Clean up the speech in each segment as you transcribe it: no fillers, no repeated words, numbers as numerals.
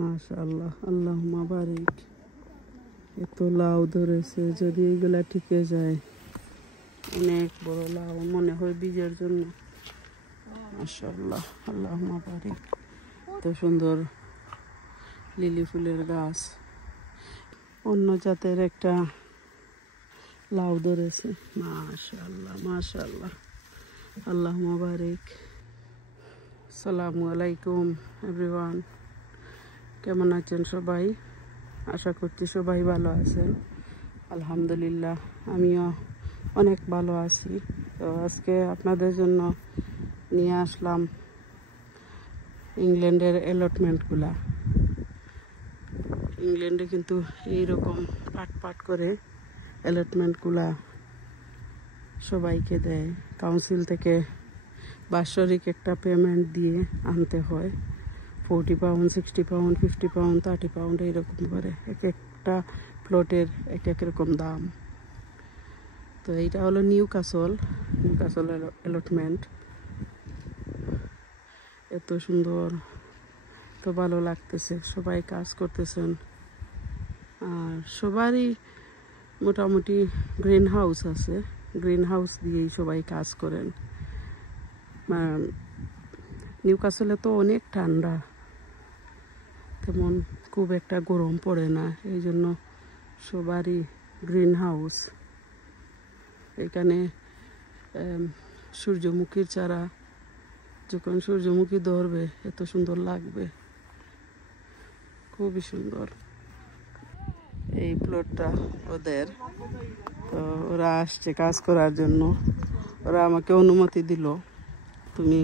মাশাআল্লাহ, আল্লাহুম্মা বারিক। এত লাউ ধরেছে, যদি এগুলা টিকে যায় অনেক বড় লাউ মনে হয় বীজের জন্য। মাশাআল্লাহ, আল্লাহুম্মা বারিক। এত সুন্দর লিলি ফুলের গাছ, অন্য জাতের একটা লাউ ধরেছে। মাশাআল্লাহ মাশাআল্লাহ, আল্লাহুম্মা বারিক। আসসালামু আলাইকুম এভরিওয়ান, কেমন আছেন সবাই? আশা করছি সবাই ভালো আছেন। আলহামদুলিল্লাহ, আমিও অনেক ভালো আছি। তো আজকে আপনাদের জন্য নিয়ে আসলাম ইংল্যান্ডের অ্যালটমেন্টগুলা। ইংল্যান্ডে কিন্তু এইরকম পাট পাট করে অ্যালটমেন্টগুলা সবাইকে দেয়। কাউন্সিল থেকে বাৎসরিক একটা পেমেন্ট দিয়ে আনতে হয়। 40 পাউন্ড, 60 পাউন্ড, 50 পাউন্ড, 30 পাউন্ড এইরকম করে। এক একটা প্লটের এক এক রকম দাম। তো এইটা হলো নিউক্যাসল অ্যালটমেন্ট। এত সুন্দর, তো ভালো লাগতেছে, সবাই কাজ করতেছেন। আর সবারই মোটামুটি গ্রিন হাউস আছে, গ্রিন হাউস দিয়েই সবাই কাজ করেন। নিউক্যাসলে তো অনেক ঠান্ডা, তেমন খুব একটা গরম পড়ে না, এই জন্য সবারই গ্রিন হাউস। এখানে সূর্যমুখীর চারা, যখন সূর্যমুখী ধরবে এত সুন্দর লাগবে, খুবই সুন্দর। এই প্লটটা ওদের, তো ওরা আসছে কাজ করার জন্য। ওরা আমাকে অনুমতি দিল, তুমি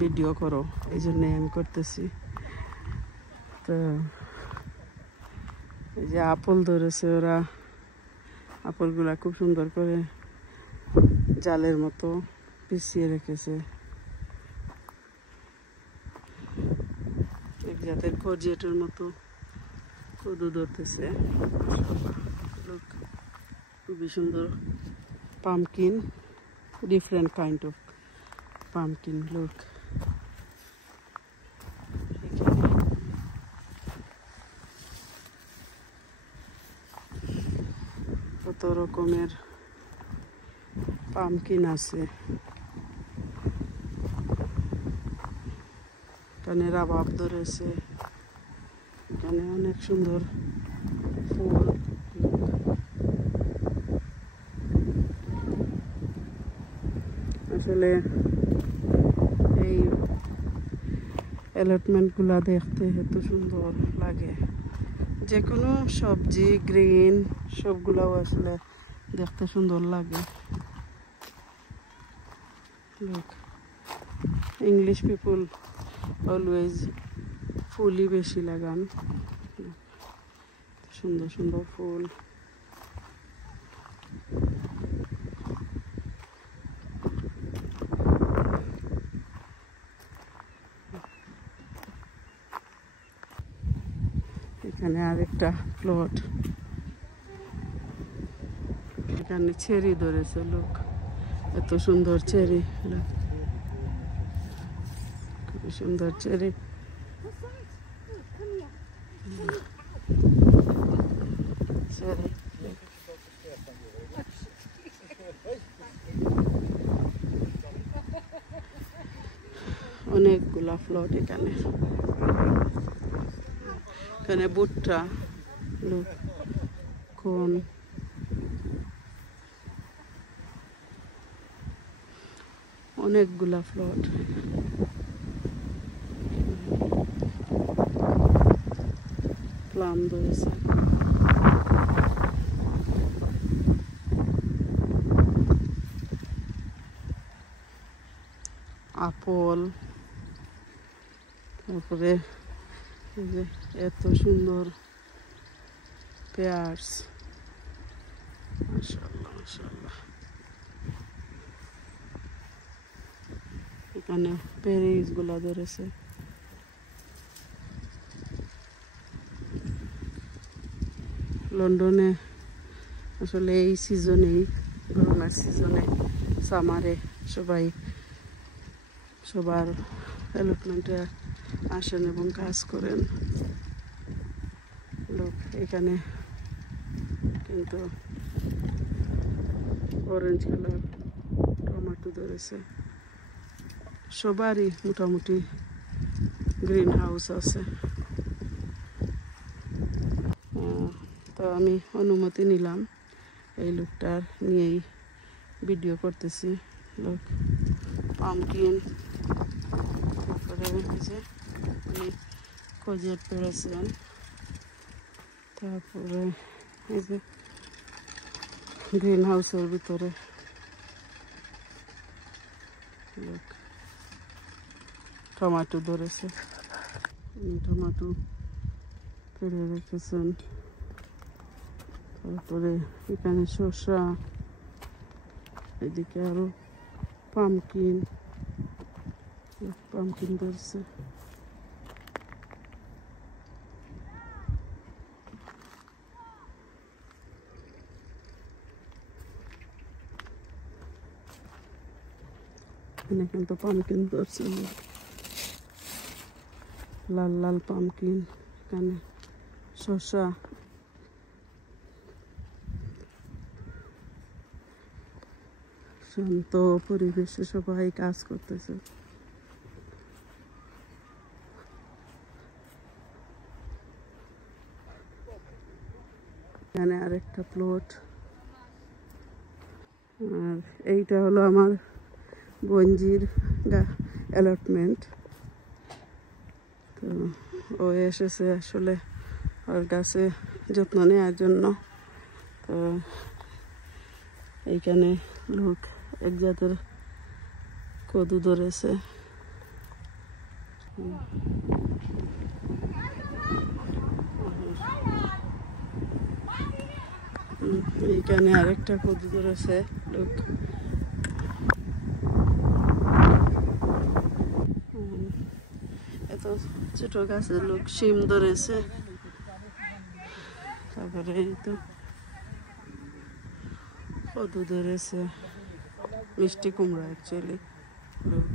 ভিডিও করো, এই জন্যে আমি করতেছি। তো এই যে আপেল ধরেছে, ওরা আপেলগুলা খুব সুন্দর করে জালের মতো পিছিয়ে রেখেছে। এক জাতের কর্জেটের মতো কদু ধরতেছে। খুবই সুন্দর pumpkin, different kind of pumpkin. Look, কত রকমের পামকিন আছে। এখানে রাবাব ধরেছে, এখানে অনেক সুন্দর ফুল। আসলে এই অ্যালটমেন্টগুলা দেখতে এত সুন্দর লাগে। যে কোনো সবজি গ্রিন সবগুলাও আসলে দেখতে সুন্দর লাগে। Look, English people always ফুলই বেশি লাগান। সুন্দর সুন্দর ফুল। এখানে আরেকটা প্লট, এখানে চেরি ধরেছে। লোক, এত সুন্দর চেরি, খুবই সুন্দর চেরি। চেরি অনেকগুলা প্লট এখানে। এখানে ভুট্টা, লোক, কোন অনেকগুলা প্লট। প্লাম ধরেছে, আপেল, তারপরে এই যে এত সুন্দর পেয়ার্স। মাশাআল্লাহ মাশাআল্লাহ। এখানে পেরিস গুলা ধরেছে। লন্ডনে আসলে এই সিজনেই, গরমের সিজনে, সামারে সবাই সবার অ্যালটমেন্টে আসেন এবং কাজ করেন। এখানে কিন্তু অরেঞ্জ কালার টমেটো ধরেছে। সবারই মোটামুটি গ্রিন হাউস আছে। তো আমি অনুমতি নিলাম এই লোকটার নিয়েই ভিডিও করতেছি। লোক পামকিন, তারপরে খোঁজের পেরেছেন, তারপরে এই যে গ্রিন হাউসের ভিতরে লোক টমেটো ধরেছে, টমেটো পেরে রেখেছেন। তারপরে এখানে শসা, এদিকে আরো পামকিন ধরছে। এখানে কিন্তু পামকিন ধরছে, লাল লাল পামকিন। এখানে শসা, শান্ত পরিবেশে সবাই কাজ করতেছে। এখানে আরেকটা প্লট। আর এইটা হলো আমার বঞ্জির অ্যালটমেন্ট। তো ও এসেছে আসলে ওর গাছে যত্ন নেওয়ার জন্য। তো এইখানে লোক এক জাতের কদু ধরেছে। এইখানে আরেকটা কদু ধরেছে লোক। এত ছোট গাছে লোক শিম ধরেছে। তারপরে এই তো কদু ধরেছে, মিষ্টি কুমড়া অ্যাকচুয়ালি লোক।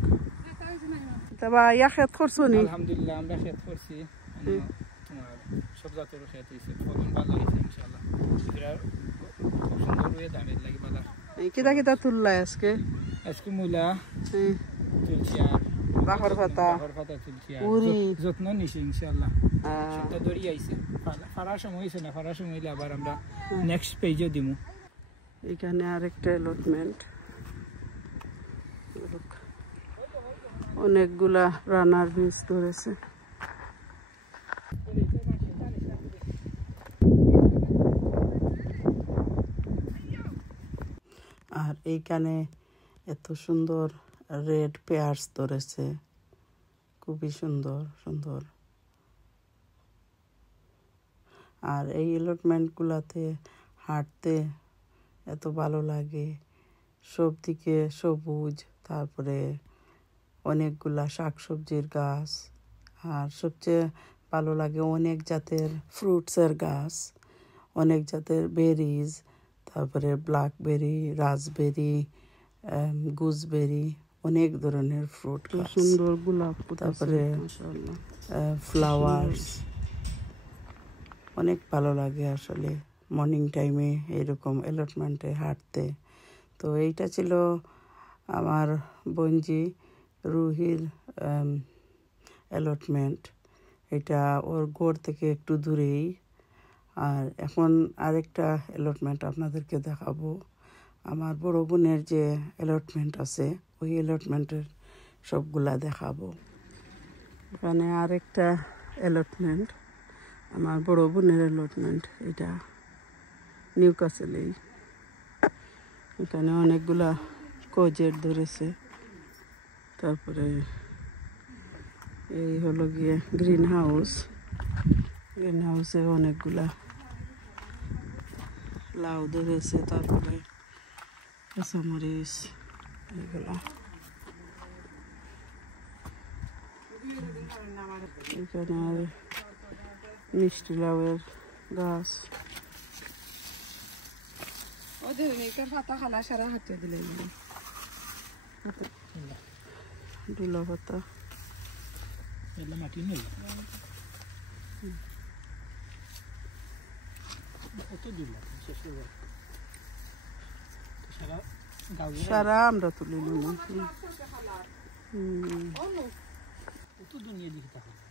তবে ইয়া ক্ষেত করছো নি? আলহামদুলিল্লাহ আমরা ক্ষেত করছি, তোমার সব জাতের ক্ষেত হয়েছে, ফলন ভালো হয়েছে ইনশাআল্লাহ। খুব সুন্দর হয়ে দাঁড়িয়ে লাগে বালা। কিতা কিতা তুললাই আজকে? আজকে মূলা তুলছি, আর বাখর পাতা তুলছি, আর পুরি যত্ন নিছি ইনশাআল্লাহ। সবটা দড়ি আইছে, ফাড়ার সময় হয়েছে না, ফাড়ার সময় হইলে আবার আমরা নেক্সট পেজে দিমু। এখানে আরেকটা অ্যালটমেন্ট, অনেকগুলা রানার বীজ ধরেছে। আর এইখানে এত সুন্দর রেড পেয়ার্স ধরেছে, খুবই সুন্দর সুন্দর। আর এই অ্যালটমেন্টগুলোতে হাঁটতে এত ভালো লাগে, সব দিকে সবুজ, তারপরে অনেকগুলা শাকসবজির গাছ। আর সবচেয়ে ভালো লাগে অনেক জাতের ফ্রুটসের গাছ, অনেক জাতের বেরিজ, তারপরে ব্ল্যাকবেরি, রাসবেরি, গুজবেরি, অনেক ধরনের ফ্রুট, সুন্দর গোলাপ, তারপরে ফ্লাওয়ার্স। অনেক ভালো লাগে আসলে মর্নিং টাইমে এরকম অ্যালটমেন্টে হাঁটতে। তো এইটা ছিল আমার বঞ্জি রুহির অ্যালটমেন্ট। এটা ওর ঘর থেকে একটু দূরেই। আর এখন আরেকটা অ্যালটমেন্ট আপনাদেরকে দেখাবো। আমার বড় বোনের যে অ্যালটমেন্ট আছে, ওই অ্যালটমেন্টের সবগুলা দেখাবো। এখানে আরেকটা অ্যালটমেন্ট, আমার বড় বোনের অ্যালটমেন্ট। এটা নিউক্যাসলেই। এখানে অনেকগুলা কোজেট ধরেছে। তারপরে এই হলো গিয়ে গ্রিন হাউস। গ্রিন হাউসে অনেকগুলা লাউ ধরেছে, তারপরে কাঁচামরিচ, এগুলা। এখানে আর মিষ্টি লাউয়ের গাছ। ডুলা পাতা, মাটি নেই। কত দূর লাগে শেষ করে সারা গাঁও সারা আমরা তুলে নেব কত দুনিয়া দিকে তাহলে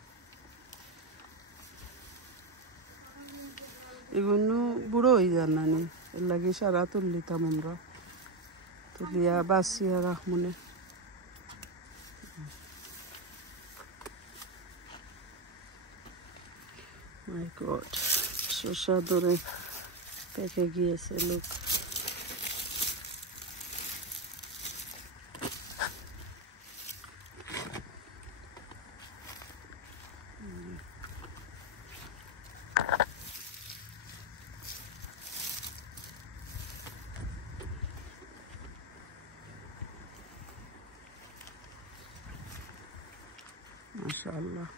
এগুলো বুড়ো হয়ে যান না নি এর লাগে সারা তুললিতাম আমরা তুলিয়া বাসিয়া রাখমনে মাই গড শসা ধরে পেকে গিয়েছে লোক মাশাআল্লাহ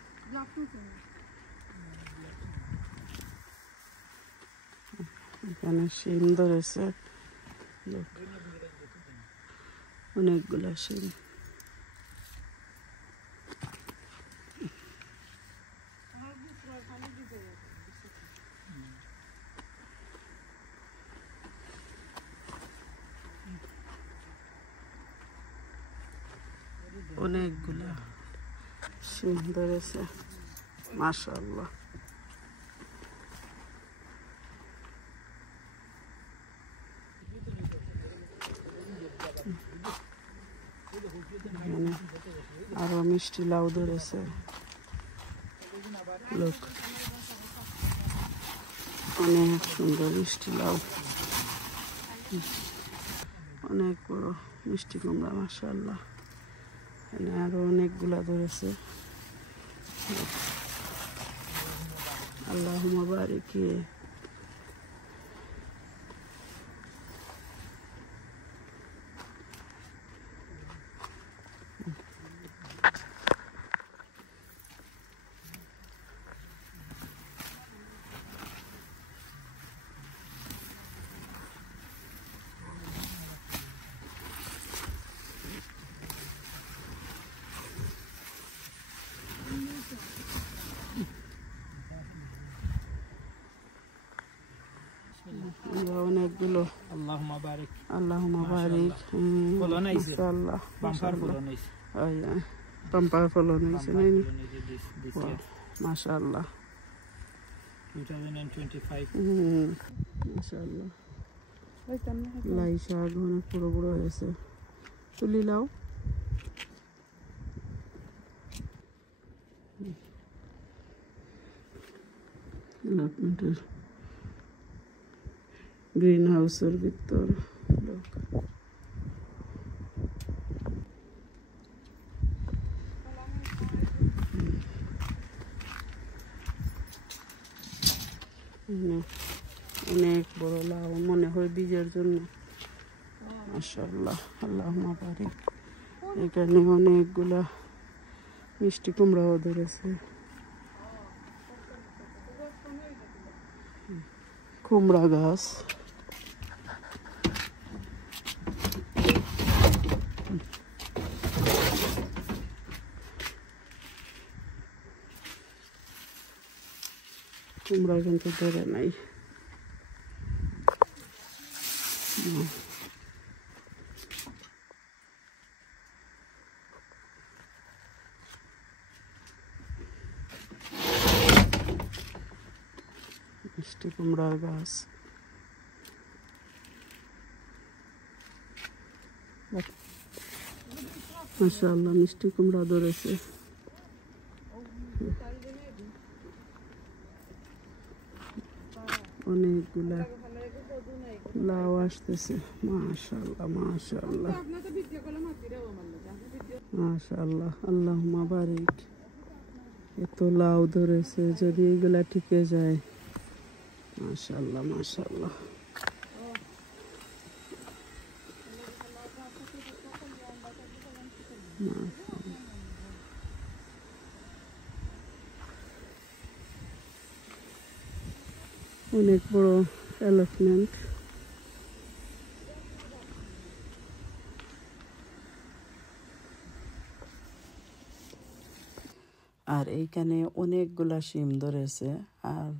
এখানে শিম ধরেছে অনেকগুলা শিম অনেকগুলা শিম ধরেছে মাশাআল্লাহ আরো মিষ্টি লাউ ধরেছে লোক অনেক সুন্দর মিষ্টি লাউ অনেক বড় মিষ্টি কুমড়া মাশাআল্লাহ এখানে আরো অনেকগুলা ধরেছে আল্লাহুম্মা বারিক অনেকগুলো আল্লাহুম্মা বারিক ফলন হইছে মাশাআল্লাহ বাম্পার ফলন হইছে পাম্পার ফলন হইছে নাই মাশাআল্লাহ 2025 মাশাআল্লাহ লাই শাক অনেক বড় বড় হয়েছে তুলি লাও গ্রিন হাউসের ভিতর লোক অনেক বড় লাউ মনে হয় বীজের জন্য মাশাআল্লাহ আল্লাহুম্মা বারিক এখানে অনেকগুলা মিষ্টি কুমড়াও ধরেছে কুমড়া গাছ কুমড়া কিন্তু ধরে নাই মিষ্টি কুমড়ার গাছ মাশাআল্লাহ মিষ্টি কুমড়া ধরেছে অনেকগুলা লাউ আসতেছে মাশাআল্লাহ মাশাআল্লাহ মাশাআল্লাহ আল্লাহুম্মা বারিক এত লাউ ধরেছে যদি এগুলা টিকে যায় মাশাআল্লাহ মাশাআল্লাহ অনেক বড় এলিফ্যান্ট আর এইখানে অনেকগুলা শিম ধরেছে আর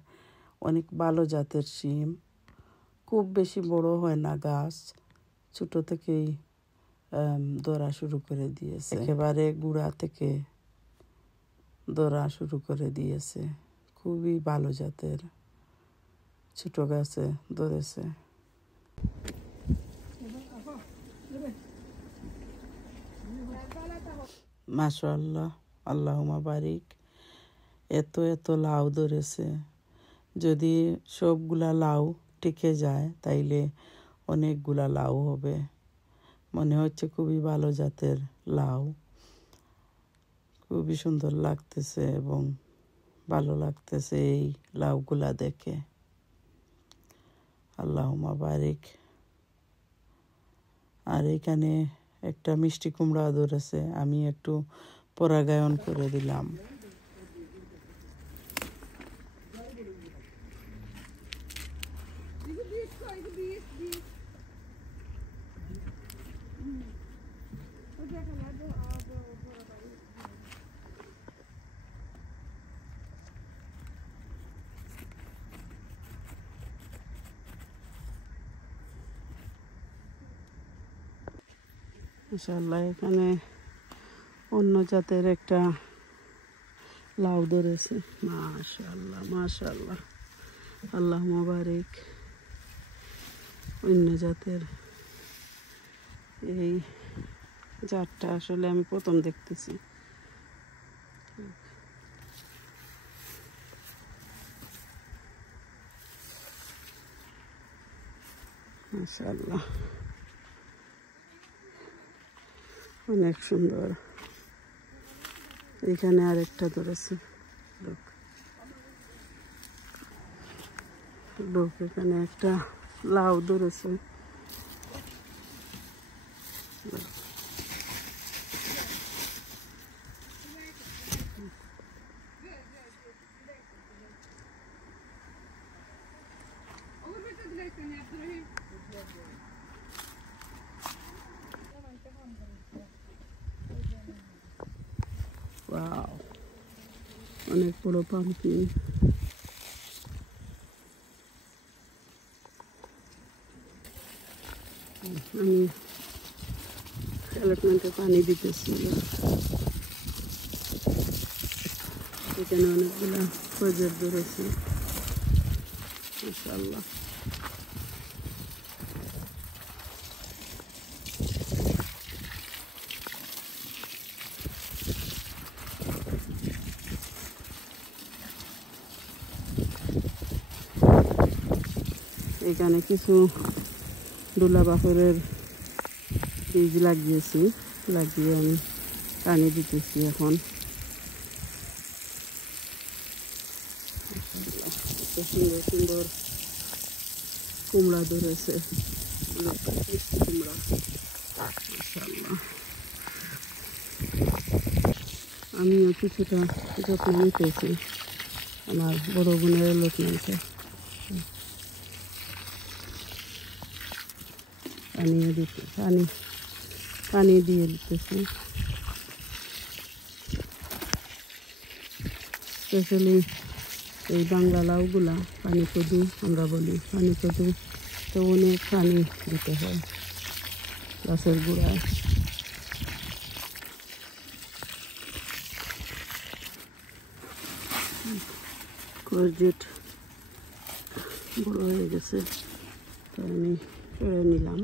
অনেক ভালো জাতের শিম, খুব বেশি বড় হয় না গাছ, ছোট থেকেই ধরা শুরু করে দিয়েছে, একেবারে গুড়া থেকে ধরা শুরু করে দিয়েছে। খুবই ভালো জাতের, ছোট গাছে ধরেছে। মাশাআল্লাহ, আল্লাহুম্মা বারিক। এত লাউ ধরেছে। যদি সবগুলা লাউ টিকে যায় তাইলে অনেকগুলা লাউ হবে। মনে হচ্ছে খুবই ভালো জাতের লাউ, খুবই সুন্দর লাগতেছে এবং ভালো লাগতেছে এই লাউগুলা দেখে। আল্লাহুম্মা বারিক। আর এখানে একটা মিষ্টি কুমড়া ধরেছে, আমি একটু পরাগায়ন করে দিলাম। মাশাআল্লাহ, এখানে অন্য জাতের একটা লাউ ধরেছে। মাশাআল্লাহ মাশাআল্লাহ, আল্লাহুম্মা বারিক। অন্য জাতের এই জাতটা আসলে আমি প্রথম দেখতেছি। মাশাআল্লাহ, অনেক সুন্দর। এখানে আরেকটা ধরেছে লোক, এখানে একটা লাউ ধরেছে। ওয়াও, অনেক বড় পাম্পকিন। আমি অ্যালটমেন্টে পানি দিতেছি। এখানে অনেকগুলো প্রজেক্ট ধরেছে। মাশাআল্লাহ, এখানে কিছু ডোলা বাকরের বীজ লাগিয়েছি, লাগিয়ে আমি পানি দিতেছি এখন। সুন্দর সুন্দর কুমড়া ধরেছে, মিষ্টি কুমড়া। মাশাআল্লাহ, আমিও কিছুটা যত্ন নিতেছি আমার বড় বোনের অ্যালটমেন্টে। পানি দিয়ে দিতেছি। স্পেশালি এই বাংলা লাউগুলা পানি কদু আমরা বলি, পানি কদু তো অনেক পানি দিতে হয় গাছের গোড়ায়। কোরজেট বড় হয়ে গেছে, তো আমি পেড়ে নিলাম।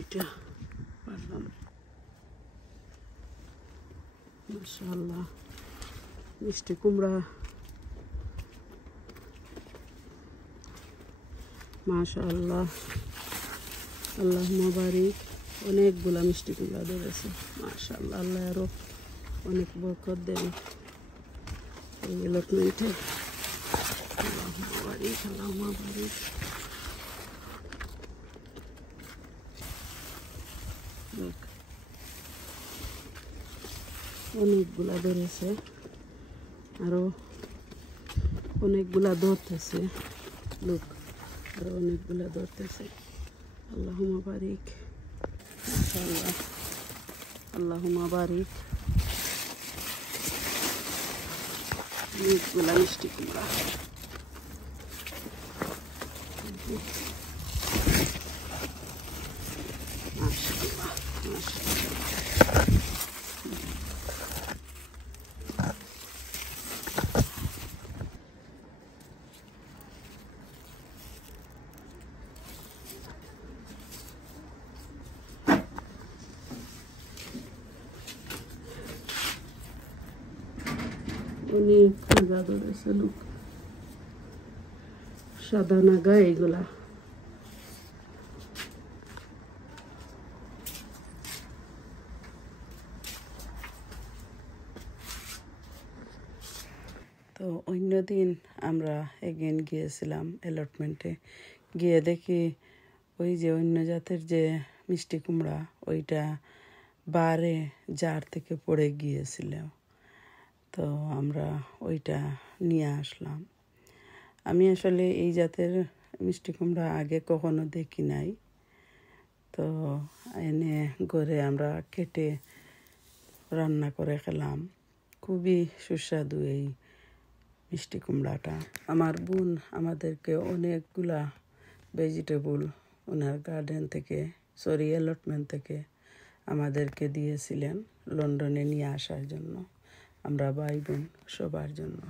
এটা পারলাম। মাশাআল্লাহ, মিষ্টি কুমড়া। মাশাআল্লাহ, আল্লাহুম্মা বারিক। অনেকগুলা মিষ্টি কুমড়া ধরেছে। মাশাআল্লাহ, আল্লাহ আরো অনেক বরকত দেন এই অ্যালটমেন্টে। আল্লাহুম্মা বারিক, আল্লাহুম্মা বারিক। অনেকগুলা ধরেছে, আরো অনেকগুলা ধরতেছে লোক, আরো অনেকগুলা ধরতেছে। আল্লাহুম্মা বারিক। মাশাআল্লাহ, আল্লাহুম্মা বারিক। অনেকগুলা মিষ্টি কুমড়া। মাশাআল্লাহ, মাশাআল্লাহ। অনেক নাগা ধরেছে, লোক সাদা নাগা এগুলা। তো অন্যদিন আমরা এগেন গিয়েছিলাম অ্যালটমেন্টে, গিয়ে দেখি ওই যে অন্য জাতের যে মিষ্টি কুমড়া ওইটা বারে জার থেকে পড়ে গিয়েছিল। তো আমরা ওইটা নিয়ে আসলাম। আমি আসলে এই জাতের মিষ্টি কুমড়া আগে কখনো দেখি নাই। তো এনে ঘরে আমরা কেটে রান্না করে খেলাম। খুবই সুস্বাদু এই মিষ্টি কুমড়াটা। আমার বোন আমাদেরকে অনেকগুলা ভেজিটেবল ওনার গার্ডেন থেকে, অ্যালটমেন্ট থেকে আমাদেরকে দিয়েছিলেন লন্ডনে নিয়ে আসার জন্য, আমরা ভাই বোন সবার জন্য।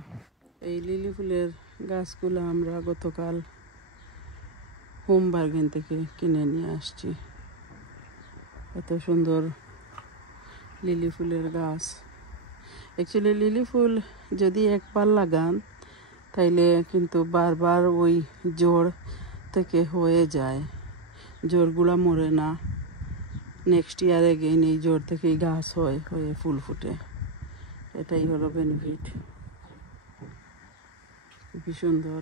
এই লিলি ফুলের গাছগুলো আমরা গতকাল হোম বার্গেন থেকে কিনে নিয়ে আসছি। এত সুন্দর লিলি ফুলের গাছ। অ্যাকচুয়ালি লিলি ফুল যদি একবার লাগান তাইলে কিন্তু বারবার ওই জড় থেকে হয়ে যায়, জড়গুলা মরে না। নেক্সট ইয়ার এগেইন এই জড় থেকেই গাছ হয়ে ফুল ফুটে। এটাই হলো বেনিফিট। খুবই সুন্দর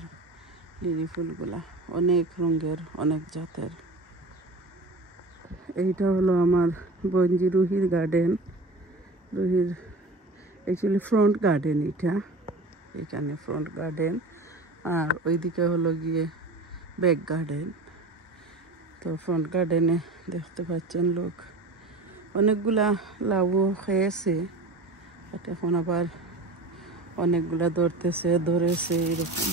লিলি ফুলগুলা, অনেক রঙের, অনেক জাতের। এইটা হলো আমার বঞ্জি রুহির গার্ডেন। রুহির অ্যাকচুয়ালি ফ্রন্ট গার্ডেন এটা, এখানে ফ্রন্ট গার্ডেন, আর ওইদিকে হলো গিয়ে ব্যাক গার্ডেন। তো ফ্রন্ট গার্ডেনে দেখতে পাচ্ছেন লোক অনেকগুলা লাউ খেয়েছে, এখন আবার অনেকগুলা ধরেছে এরকম।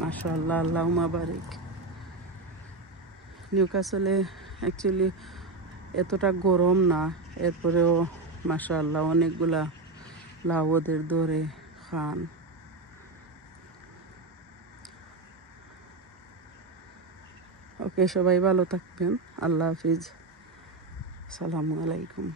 মাশাআল্লাহ, আল্লাহুম্মা বারিক। নিউক্যাসলে অ্যাকচুয়ালি এতটা গরম না, এরপরেও মাশাআল্লাহ অনেকগুলা লাউ ওদের ধরে খান। ওকে, সবাই ভালো থাকবেন। আল্লাহ হাফিজ, আসসালামু আলাইকুম।